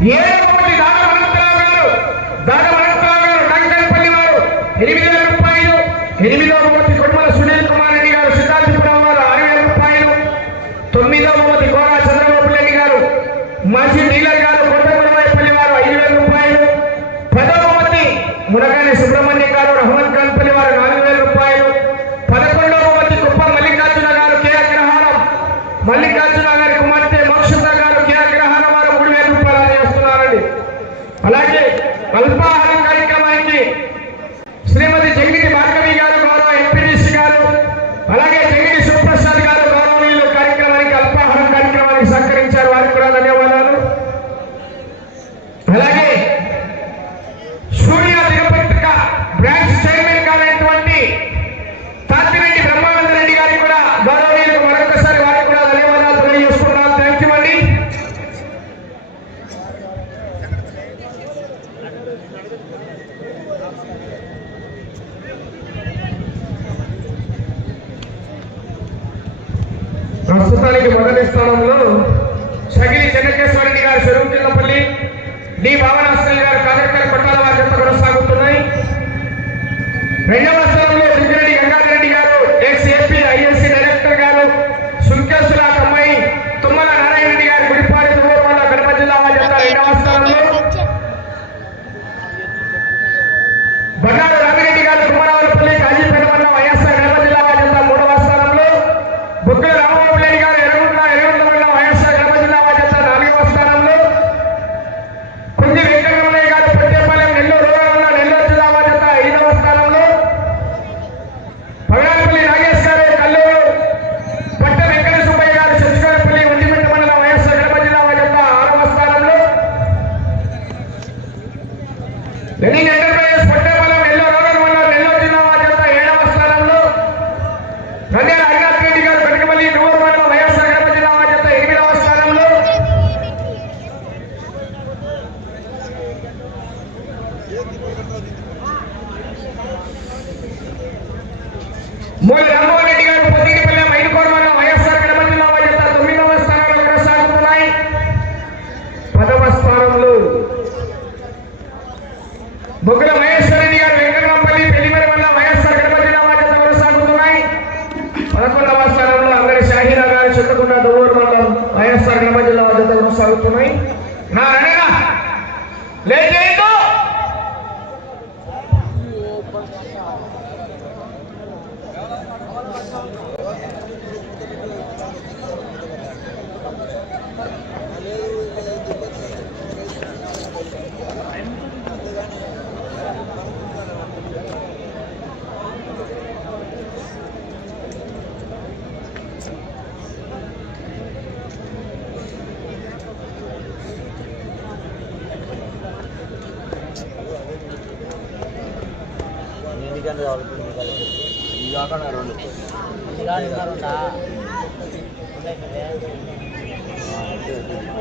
Yeah. ఎందుకంటే కావాలి రెండు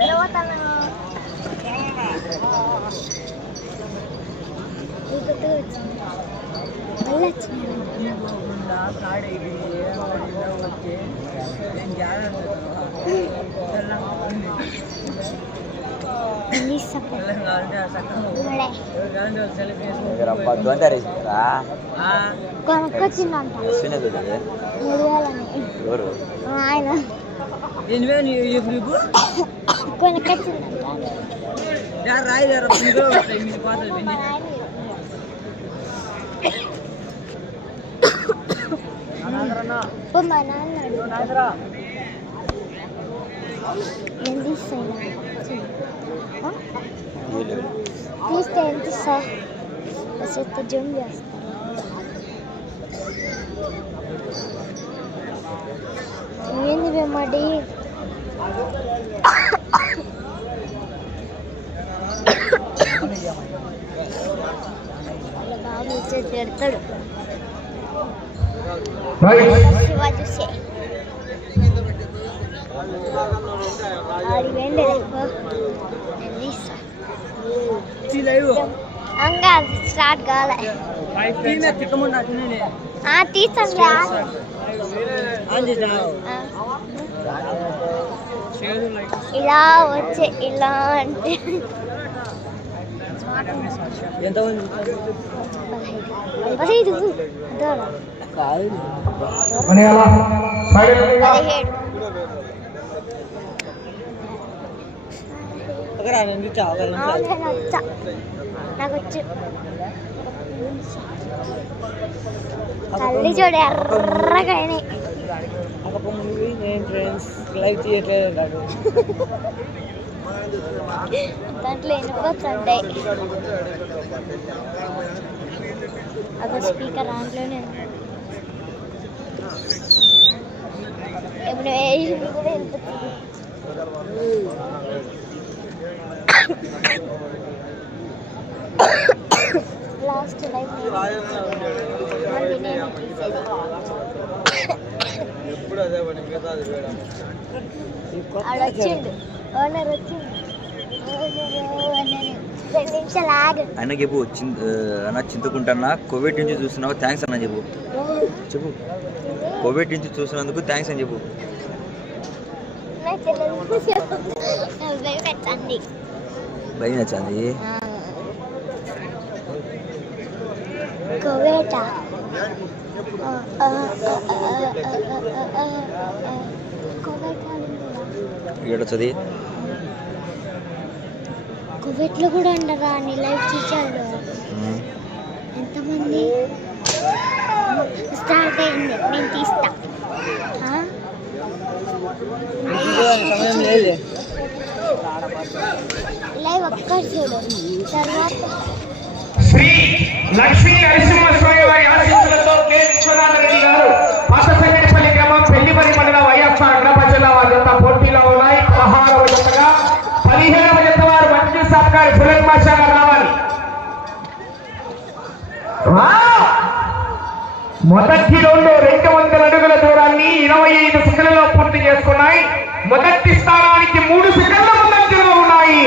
Dalawa talaga. Dito to. Wala chill. Ini satu. Boleh enggak ada satu? Boleh. Enggak ada selfie. Kira apa tuan dari sana? Ah. Kan kecil nanti. Sini tuh deh. Ya dia lagi. Loro. Main. In when you you flew? Kan kecil nanti. Dia rider pinggul sampai ini kuat ini. Pemanan. Pemanan. Pemanan. Yang disayang. తప్ప తీస్తే ఎంత సొత్త జమ్ చేస్తారు ఏంది బొమ్మడి వాళ్ళ బాబు ఇచ్చే తిడతాడు Shivaji start కాలే ఆ, ఇలా వచ్చే ఇలా అంటే పదిహేడు. అవును, నేను వచ్చా. నాకు వచ్చు తల్లి చూడు ఎర్రగా అయినాయి దాంట్లో ఎనుకొచ్చుంటాయి ఒక స్పీకర్ దాంట్లోనే ఉంది. ఇప్పుడు వేసింది కూడా వెళ్ళిపోతుంది లాస్ట్ లైఫ్ తీసేది ఆడ వచ్చిండు ఓనర్ వచ్చిండు అన్న చెప్పు అన్న చింతకుంటన్నా కోవిడ్ నుంచి చూస్తున్నావు? థ్యాంక్స్ అన్న చెప్పు. చెప్పు. కోవిడ్ నుంచి చూసినందుకు థ్యాంక్స్ అని చెప్పు. భయం నచ్చింది కోవేట. ఏడొచ్చది? కువైట్లో కూడా ఉండరా నీ లైఫ్ చూసాడు ఎంతమంది? స్టార్ట్ అయింది. నేను తీస్తా? లైవ్ ఒక్కటి చూడు. తర్వాత శ్రీ లక్ష్మీ నరసింహస్వామి వారి ఆశీస్సులతో కె విశ్వనాథ రెడ్డి గారు పాత సంగడిపల్లి గ్రామం పెళ్ళిపల్లి మండలం వైఎస్ఆర్ కడప జిల్లా వారి జత పోటీలో ఉన్నాయి. పదహారవ జతగా పదిహేడవ జత వారు మంజు సాబ్ గారి మాషా గారు రావాలి. మొదటి రెండు రెండు వందల అడుగుల దూరాన్ని ఇరవై ఐదు సెకండ్లలో పూర్తి చేసుకున్నాయి. మొదటి స్థానానికి మూడు సెకండ్లు ముందంజలో ఉన్నాయి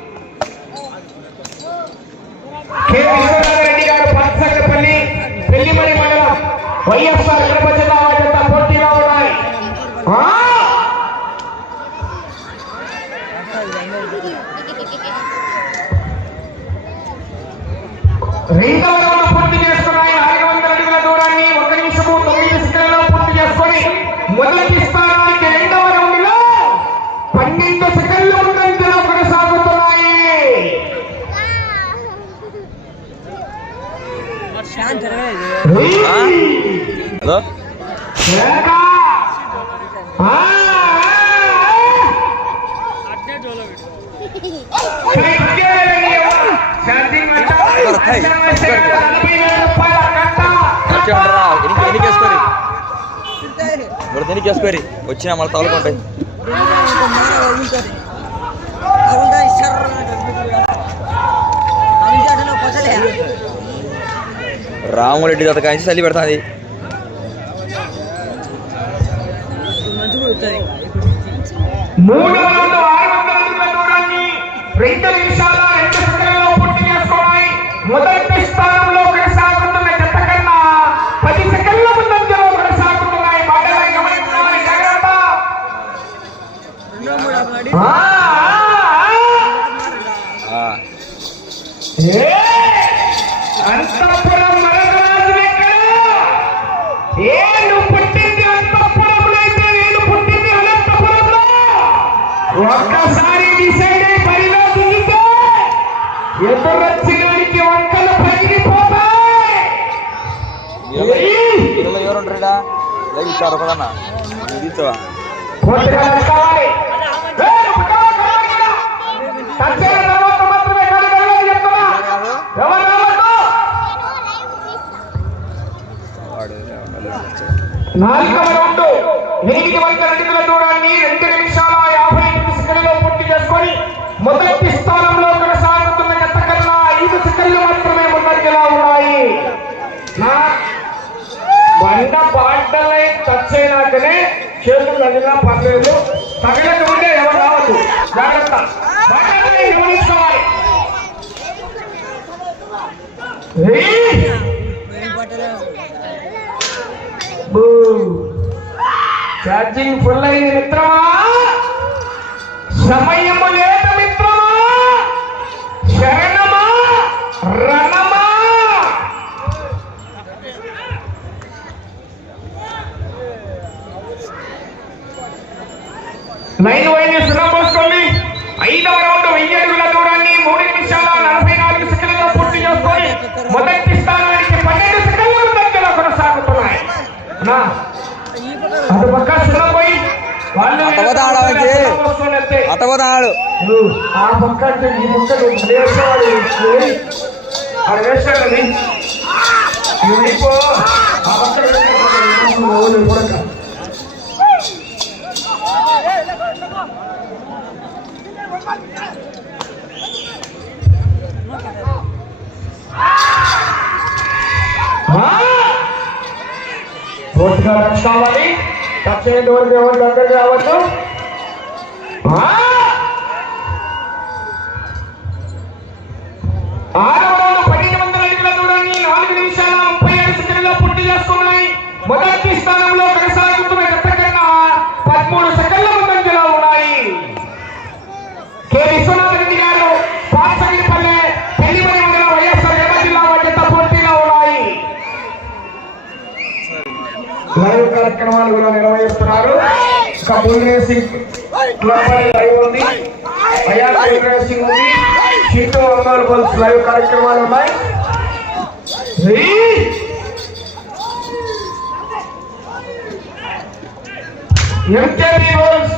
వేసుకోరి మరి ఎనికి వేసుకోరి వచ్చినా మళ్ళీ తగులుకుంటాయి రామురెడ్డి జత కాంచి చలి పెడుతుంది మూడు రెండు నిమిషాల రెండు సెకండ్లలో పూర్తి చేసుకున్నాయి మొదటి స్థానంలో కొనసాగుతున్న జత కన్నా పది సెకండ్ల ముందంజలో కొనసాగుతున్నాయి బాగా గమనించాలి జాగ్రత్త. ఆ, काही विचार बघा ना निधीचं నాలుగవ రౌండ్ ఎవరైనా టచ్ చేతులు తగిలినా పర్లేదు. తగిలకుంటే ఎవరు రావద్దు. జాగ్రత్త. ఛార్జింగ్ ఫుల్ అయింది మిత్రమా? సమయము లేదు. లైన్ వైన్ సుగం పోసుకొని ఐదవ రౌండ్ వెయ్యి అడుగుల దూరాన్ని మూడు నిమిషాల నలభై నాలుగు సెకండ్లలో పూర్తి చేసుకొని మొదటి స్థానానికి పన్నెండు సెకండ్ల దగ్గర కొనసాగుతున్నాయి. అటు పక్క సుగం పోయి ఆ పక్క అంటే ఈ పక్క అక్కడ వేస్తాడు ఆ పక్క ভোট কাটা সবাই তার সঙ্গে তোমার ব্যবহার দরকার আবার তো হ্যাঁ ఇంకా రేసింగ్ లైవ్ ఉంది అయాన్ బుల్ రేసింగ్ ఉంది షీటో ఒంగోలు బుల్స్ లైవ్ కార్యక్రమాలు ఉన్నాయి. ఎంకేబీ బుల్స్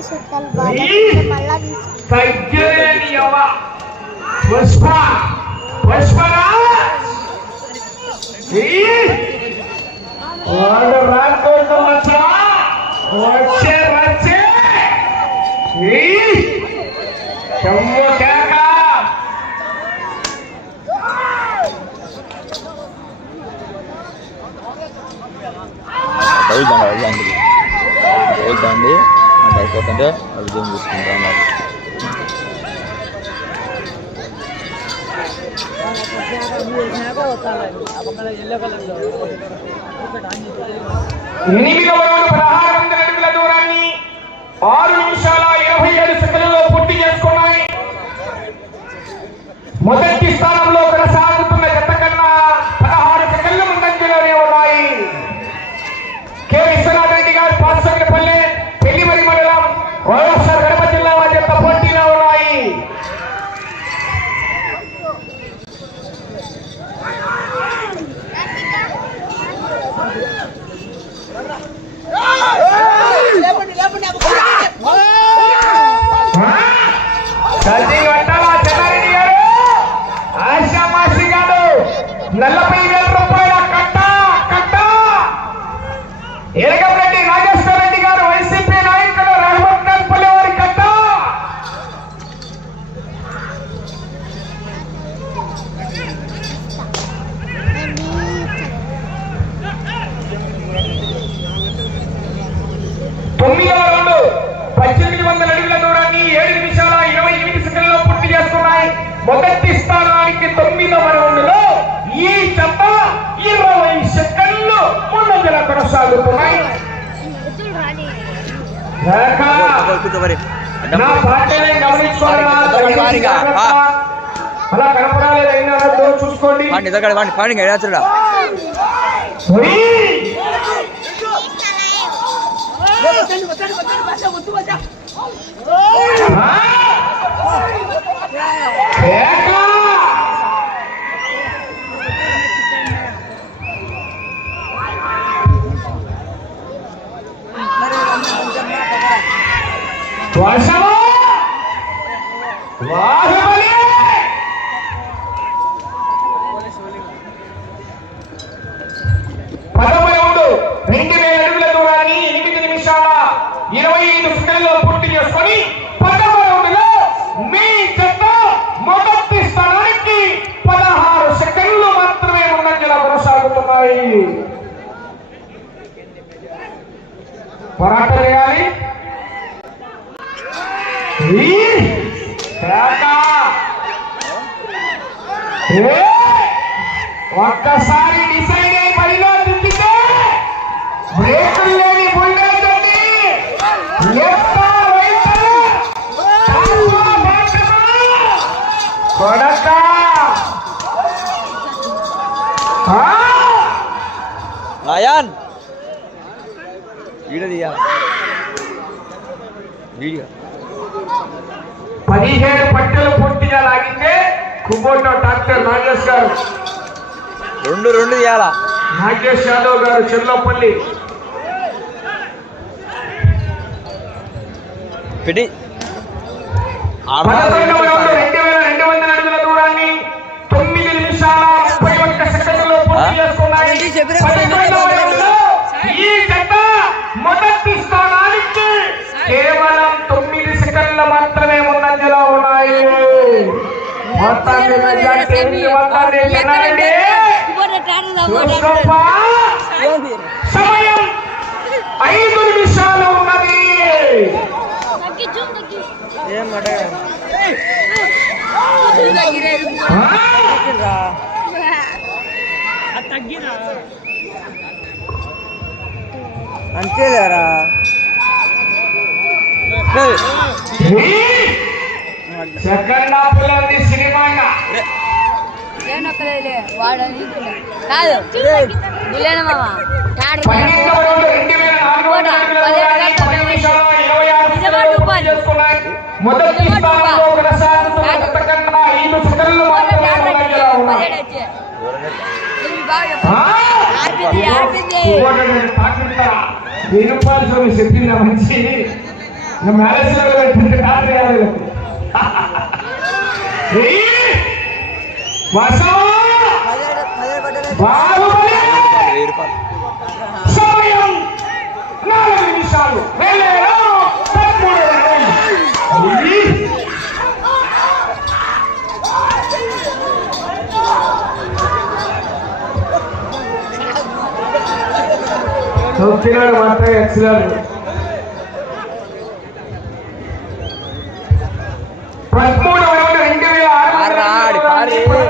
నీటి సుత్తలు బాగా మళ్ళా పుష్ప. వచ్చే వచ్చే. పద్దెనిమిది వందల అడుగుల దూరాన్ని ఏడు నిమిషాల ఇరవై ఎనిమిది సెకండ్లో పూర్తి చేసుకున్నాయి. మొదటి స్థానానికి తొమ్మిదవ రౌండ్లో ఈ జత ఇరవై సెకండ్లు ముందంజల కొనసాగుతున్నాయి. అలా కనపడాలేదైనా చూసుకోండి. పాండి దగ్గర పాండి పాండి 때리고 때리고 때리고 때리고 마시고 들어가자 좋아하시나? 좋아 ఒక్కసారి డిసైడ్ అయి బరిలో దిద్దితే బ్రేకులు లేని బుల్డోజర్ ని లెఫ్ట్ రైట్ చాపా బాటమా కొడక ఆ! రాయాన్ వీడియో తీయ వీడియో పదిహేడు పట్టెలు పూర్తిగా లాగితే కుబోటో డాక్టర్ నాగేష్ గారు రెండు రెండు తీయాలా నాగేష్ యాదవ్ గారు చెల్లపల్లి జత మొదటి స్థానానికి కేవలం తొమ్మిది సెకండ్లు మాత్రమే ముందంజలో ఉన్నాయి. మొత్తాన్ని సమయం ఐదు నిమిషాలు ఉన్నది? అంతేలేరా సెకండ్ హాఫ్లో ఉంది సినిమా వాడు కాదు బుల్లేన మామ? రూపాయలు. స్వామి చెప్పిందా మంచి. మ్యారేజ్లో పెద్ద సమయం! నాలుగు నిమిషాలు. చూస్తున్నాడు మాత్రం ఎక్సలెంట్. పదమూడు రెండు వేల ఆరు.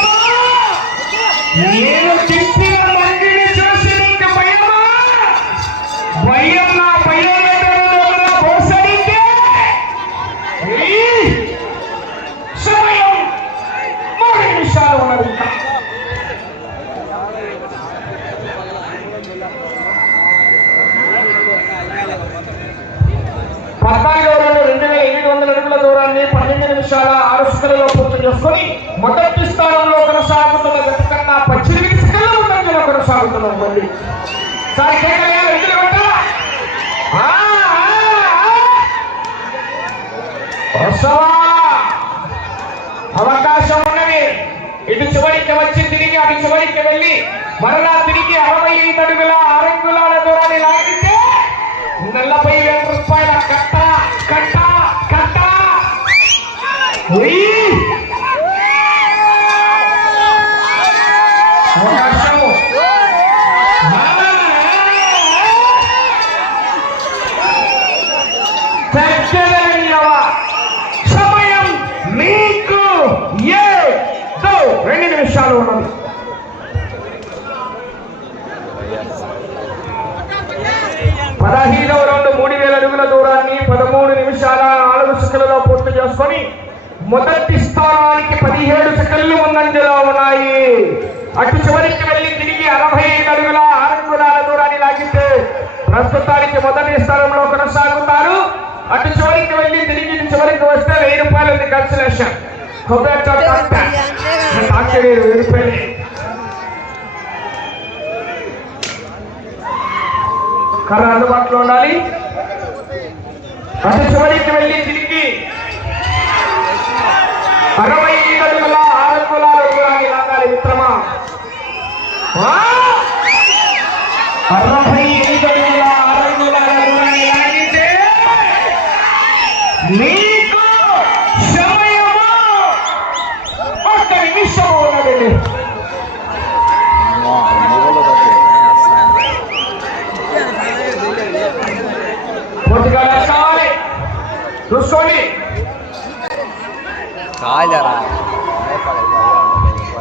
కొనసాగుతున్నాం మళ్ళీ సార్ కేకలయ్యా ఎందుకు కొట్టాలా? ఆ, ఆ, ఆ. వస్తావా? అవకాశం ఉన్నది ఇటు చివరికి వచ్చి తిరిగి అటు చివరికి వెళ్ళి మరలా తిరిగి అరవై ఐదు అడుగుల ఆరంగులాల దూరాన్ని లాగితే నలభై వేల రూపాయల కట్ట కట్ట కట్ట ఉయ్! నిమిషాలు ఉన్నది పదహైదవ రౌండ్ మూడు వేల అడుగుల దూరాన్ని పదమూడు నిమిషాల నాలుగు సెకండ్లలో పూర్తి చేసుకొని మొదటి స్థానానికి పదిహేడు సెకండ్లు ముందంజలో ఉన్నాయి. అటు చివరికి వెళ్ళి తిరిగి అరవై ఐదు అడుగుల ఆరు అంగుళాల దూరాన్ని లాగితే ప్రస్తుతానికి మొదటి స్థానంలో కొనసాగుతారు. అటు చివరికి వెళ్ళి తిరిగి చివరికి వస్తే వెయ్యి రూపాయలు ఉంది కన్సలేషన్ కొబ్బరి వెయ్యి రూపాయలే కర్ర అందుబాటులో ఉండాలి. అటు చివరికి వెళ్ళి తిరిగి అరవై ఐదు అడుగుల ఆరు కులాలు దూరాన్ని లాగాలి మిత్రమా అరవై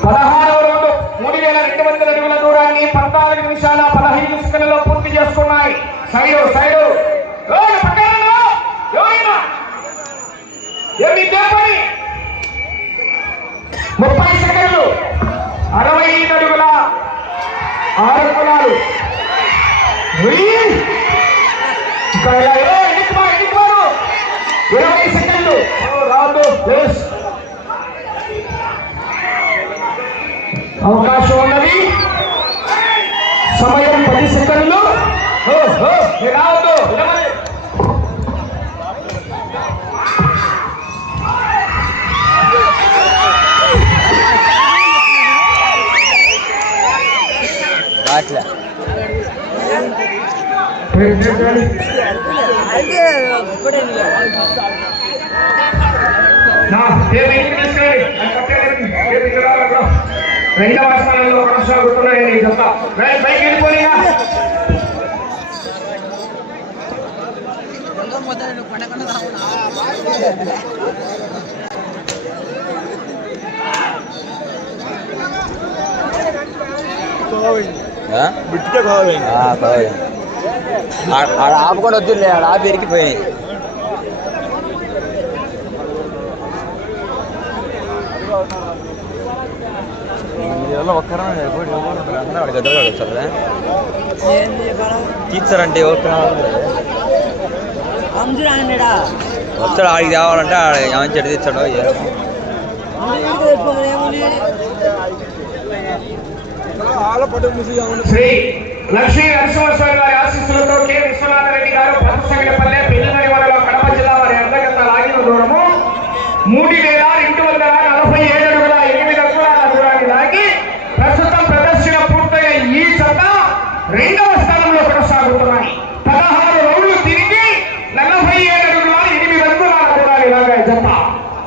పదహారవ రౌండ్ మూడు వేల రెండు వందల అడుగుల దూరాన్ని పద్నాలుగు నిమిషాల పదహైదు సెకండ్లో పూర్తి చేసుకున్నాయి. Side side. ముప్పై సెకండ్లు. అరవై ఐదు అడుగుల ఆరు కులాలు ఇంకా ఇలా, ఏ, ఎన్నికి వా, ఎన్నికి వారు? ఇరవై సెకండ్లు ఓ, రావద్దు ప్లీజ్ అవకాశం ఉన్నది. సమయం పది సెకండ్లు. రావద్దు. అట్లా నా, రెండవ స్థానంలో కొనసాగుతున్నాయండి ఇదంతా రైట్, పైకి వెళ్ళిపోయినా ఆడ ఆపుకొని వద్దులే ఆడ ఆపి ఎరికిపోయినాయి ఒక్కరా ఎవరు ఎవరు అందరూ ఆడ గద్దలు వచ్చారా తీర్చారంటే ఎవరు వస్తాడు ఆడికి తేవాలంటే ఆడ ఏమని చెడు తెచ్చాడో ఏమో. శ్రీ లక్ష్మీ నరసింహస్వామి గారి ఆశీస్సులతో కె విశ్వనాథరెడ్డి గారు పల్లె పెళ్ళిమరి మండలం కడప జిల్లా వారి అంతర్గత లాగిన దూరము మూడు వేల రెండు